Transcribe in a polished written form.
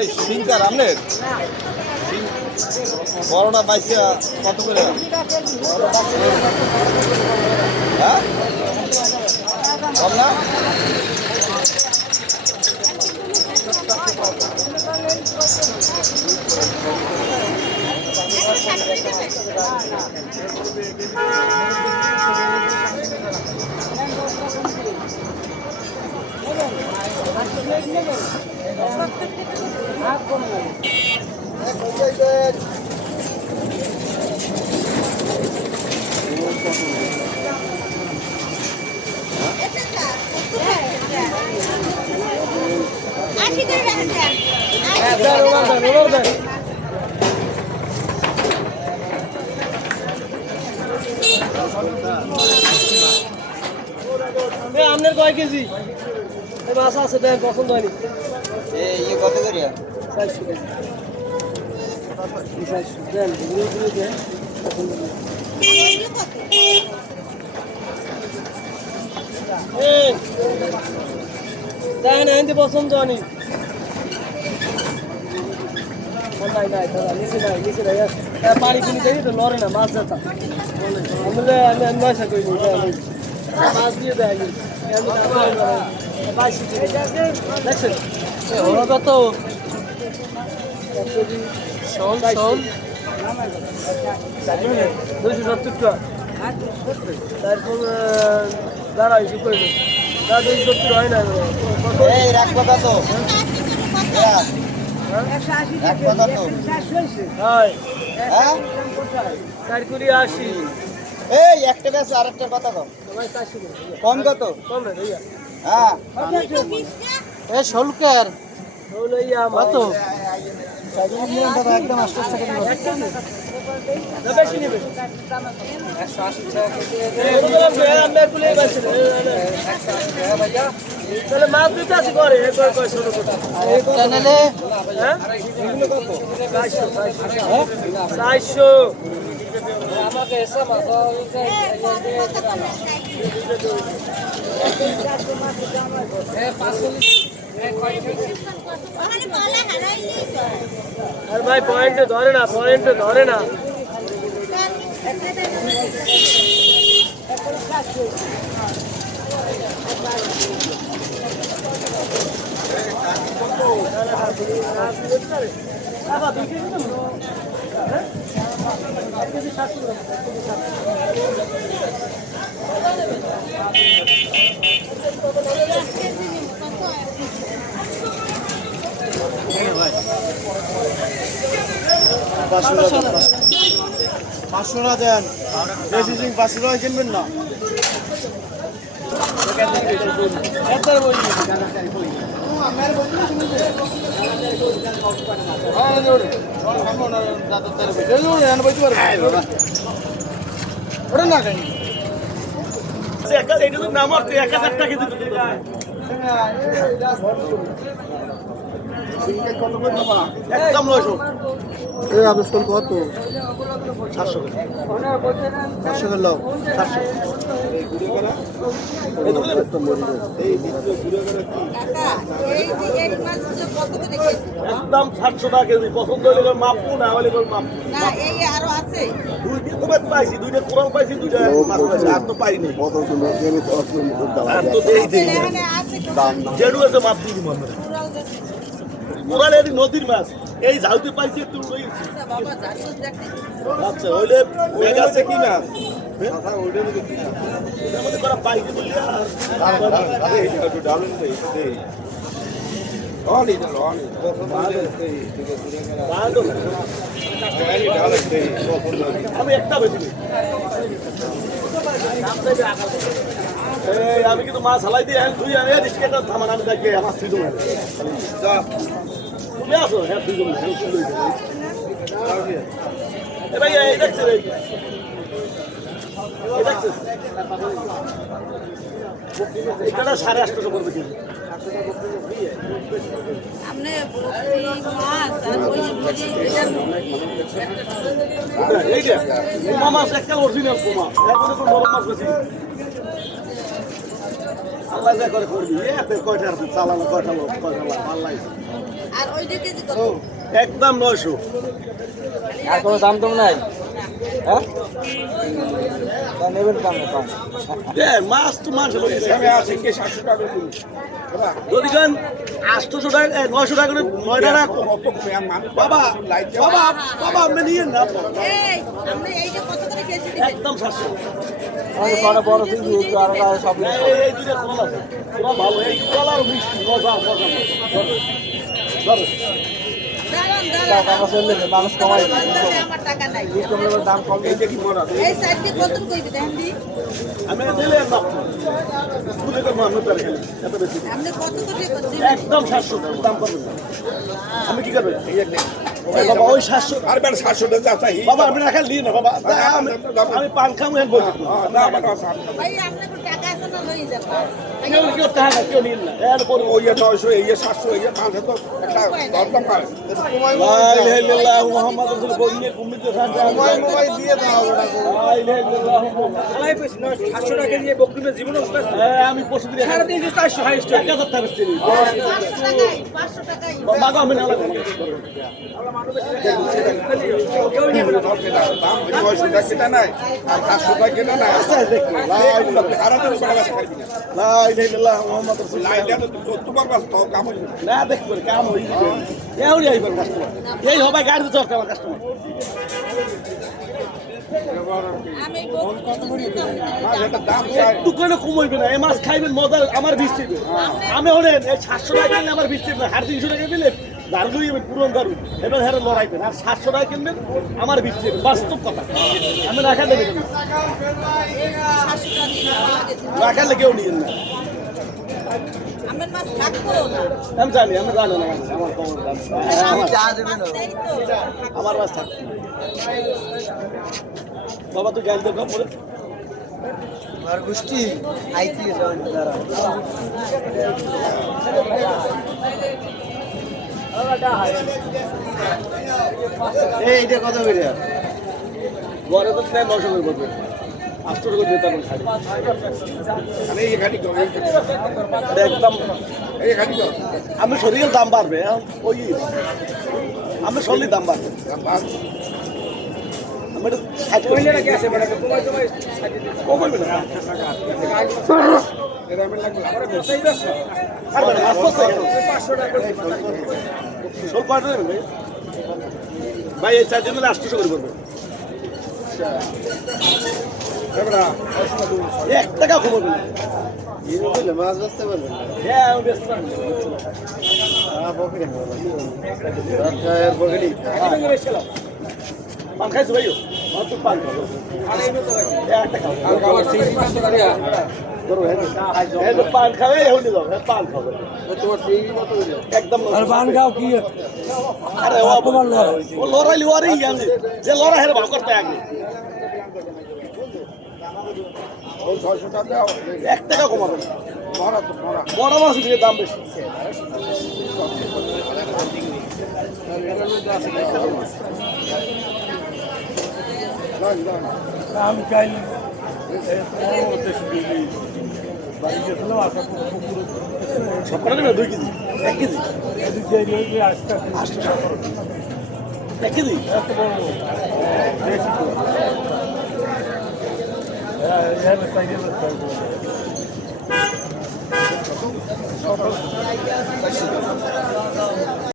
এই সিংকার আমনের বড়টা পাইছে কত করে? হ্যাঁ কম না? আপনার কয় কেজি মাছ আছে দেন পছন্দ হয়নি কত করে? 400 কেজি 400 দেন দেন দেখেন এখান থেকে পছন্দ হয়নি নাই নাই দাদা নিচে নাই পানি কিনে দেই তো লড়ে না মাছ যেতা আমি পয়সা করি মাছ দিয়ে দেয় দেখছেন ওরা তো শোল শোল 270 টাকা তারপর দাঁড়া হিসেব করে দেন দাদা 270 হয় না এই রাখবো কত? এই একটা বেশ আর একটা কথা কম কম কত? হ্যাঁ এ শোলকার কত একদম 88 টাকা তাহলে মাছ দিতে আছে করে চারশো আমাকে আর ভাই পয়েন্টে ধরে না পাঁচশো না দেন বেশি সিং 500 টাকা কিনবেন না একদম 900 এই আবেদন কত 700 700 করে লাও 700 এই গুড়ি করা এই দ্বিতীয় গুড়ি করা কি এই যে এক মাছ কত করে একদম 700 টাকা কেজি পছন্দ হলে মাপু না হলে মাপু না এই আরো আছে দুই দিন তো পাইছি দুইটা কোরাল পাইছি দুইটা মাছ পাইছি আর তো পাইনি কত সুন্দর কেনে তো আর তো দেই দাম জেডু আছে মাপ দিই মনে কোরাল এই নদীর মাছ এই ঝাউতে পাইছি একটু রইছি বাবা জানো দেখতে আচ্ছা হইলে ব্যাগ আছে কি না কথা ওইটা দিকে কি না এর মধ্যে করা পাইছি বলি আরে এটা একটু ডালুন দেই দেই অনি অনি আমি একটা বেশি আমি কিন্তু মাছ হালাই দিয়ে তুই আনে রিস্কেটা থামান আমি দেখে আমার সিজন তুমি আসো হ্যাঁ দুজন ভাই এই দেখছে রে এই দেখছে এটা 850 করবে কি আমনে মাছ আর ওই এইটা মাছ একটা অরিজিনাল পোমা এখন তো নরম মাছ বেশি আল্লাহ যা করে করবি এতে কয়টা চালানো কয়টা লোক কয়টা লাভ আল্লাহ আর ওইটা কেজি কত? একদম 900 আর কোনো দাম টাম নাই হ্যাঁ তা নেবেন দাম না এ মাছ তো মাছ লই আমি আছে কি 700 টাকা দিন যদি গান 800 টাকা 900 টাকা করে 9 টাকা বাবা বাবা বাবা আপনি নিয়ে না এই আপনি এইটা কত করে কেজি দিবেন? একদম 700 আমাদের বড় বড় কিন্তু আর সব এই দুটো কলা আছে পুরো ভালো এই কলার মিষ্টি মজা মজা ধরো দাঁড়ান টাকা চললে মানুষ কমাই আমার টাকা নাই। কমলে দাম কম এই দেখি মরা এই সাইডে কত কইবে দেখেন দি? আমি দিলে না স্কুলে তো মানুষ তার খেলে এত বেশি আপনি কত করে করছেন? একদম 700 দাম করবেন না। আমি কি করবেন বাবা ওই 700 আর বের 700 টাকা চাই বাবা আপনি রাখেন নিয়ে না বাবা আমি পান খাম এখন বলি না বাবা ভাই আপনার কো টাকা আছে না লই যাবেন? কেউ টাকা কেউ নিন না এরপর ওই 900 এই 700 এই 500 তো একটা দরদাম পারে লা ইলাহা ইল্লাল্লাহ মুহাম্মাদুর রাসূলুল্লাহ বললে কুমিতে সাথে মোবাইল দিয়ে দাও লা ইলাহা ইল্লাল্লাহ মুহাম্মাদুর 800 টাকা দিয়ে বকরিমের জীবনে আমি পরশু দিন 350 400 হাইস্ট 1000 টাকা চিনি 500 টাকাই বাবা আমি না লাগবে দাম 900 টাকা কেনা নাই আর 500 টাকা কেনা নাই আচ্ছা দেখো লা আর তো বড় বাস খাবি না ইলাহা ইল্লাল্লাহ মুহাম্মাদুর রাসূলুল্লাহ লাইন দেন তো তোমার বাস তো কাম হইবে না দেখবে কাম হই এউরি আইবার কাস্টমার এই হবে গাড়ি চড়তে আমার কাস্টমার আমি কত করে দিতাম না। আর এটা দাম চাই একটু করে কমাইবে না এই মাছ খাইবেন মজা আমার বৃষ্টি আমি হলেন এই 700 টাকা কিনলে আমার বৃষ্টি না 350 টাকা দিলে দারু লইবেন পুরন দারু এবার হেরে লড়াইবেন আর 700 টাকা কিনবেন আমার বৃষ্টি বাস্তব কথা আমি রাখা দেবেন 500 টাকা দিয়ে রাখালে কেউ নিয়েন না আমার মাছ থাকবো না। আমি জানি আমি জানি না আমার খবর জানি চা দেবেন এই তো আমার মাছ থাকবে বাবা তুই গাইল দেখো পরে আর গুষ্টি আইতি যাবেন দাঁড়া এইটা কত করে ঘরে তো প্রায় 900 করে পড়বে 800 করে দিতে পারবেন শাড়ি আমি এই গাড়ি তো এটা একদম এই গাড়ি তো আমি শরীরের দাম বাড়বে ওই আমি শরীরের দাম বাড়বে আমি এটা সাইড করে কি আছে মানে তোমার কমাইবে না এর আমি লাগবে আর মানে আস্তে আস্তে 500 টাকা স্বল্প আটা দেবেন ভাই ভাই এই চারজন মিলে 800 করে পড়বে এবড়া 1 টাকা কমাবে না মাছ বেচতে পারবেন হ্যাঁ আমি ব্যস্ত থাকবো বকরি পান খাইছো ভাইও আমার তো পান খাবো এক টাকা আমার সিসি কত করিয়া ধরো এই তো পান খাবে এই হলি দাও পান খাবে তোমার সিসি কত করিয়া একদম আর বান খাও কি আরে ও লড়াই লড়াই আমি যে লড়াই হেরে ভাগ করতে আগে ও 600 টাকা দাও 1 টাকা কমাবে না মরা তো মরা বড় মাছ দিয়ে দাম বেশি আমি চাই সব করে নেবে 2 কেজি 1 কেজি 1 কেজি